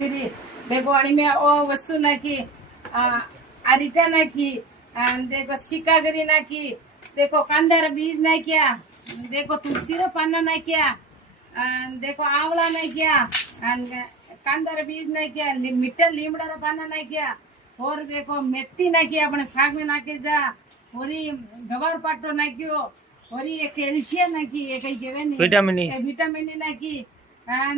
देखो आणि में ओ वस्तु नाखी आरिटा नाखी देखो शिकागरी नाखी देखो कांदार बीज नाख्या देखो तुलसी रो पाना नाख्या देखो आवळा नाख्या कांदार बीज नाख्या मीठा लीमड़ा रो पाना नाख्या और देखो मेथी नाखी अपने साग में नाखी जा और गवार पाटो नाख्यो और ये कैल्शियम नाखी ये कई केवे नहीं विटामिन नाखी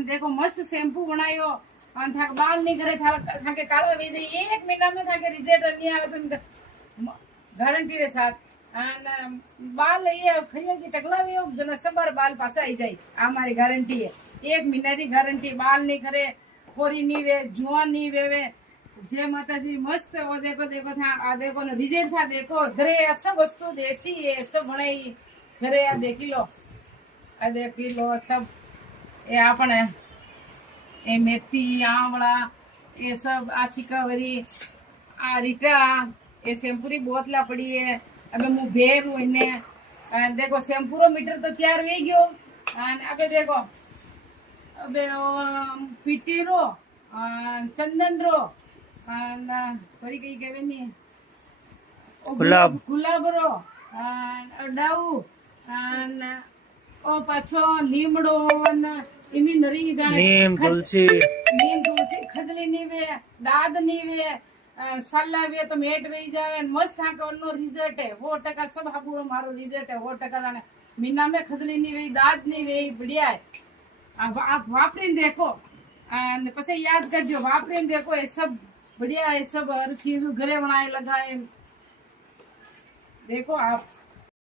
देखो मस्त शैम्पू बनायो थाक बाल नहीं करे थाके काळो वे जाए 1 महीना में थाके रिजल्ट नहीं आवे तो गारंटी रे साथ बाल ये खरिया की टकला वे जना सबर बाल पास आई जाए आ मारी गारंटी है 1 महीना की गारंटी बाल नहीं करे कोरी नहीं वे जुआन नहीं वेवे जय माता जी मस्त वो देखो देखो था आ देखो न रिजल्ट था देखो घरे सब वस्तु देसी है सब बनाई घरे आ देखी लो आ देखी लो सब ये आपने ये मेथी आवड़ा ये सब आ शिकावरी आ रीटा ये शैम्पूरी बोतला पड़ी है अबे मु भेर हूँ इन्हें देखो शैम्पूरो मीटर तो तैयार हो गयो अबे देखो अबे पीटी रो चंदन रो फरी कई केवे नहीं गुलाब रो डाऊ ओ पाछो लीमड़ो इमी नरी नीम तुलसी खजली नी वे दाद नी वे सल्ला वे तो मेट वे जावे मस्त हा को रिजल्ट है वो टका सब हापुरो मारो रिजल्ट है वो टका जाने मीना में खजली नी वे दाद नी वे बढ़िया है आप वापरीन देखो ने पछे याद करजो वापरीन देखो ये सब बढ़िया है सब हर चीज घरे बनाए लगाए देखो आप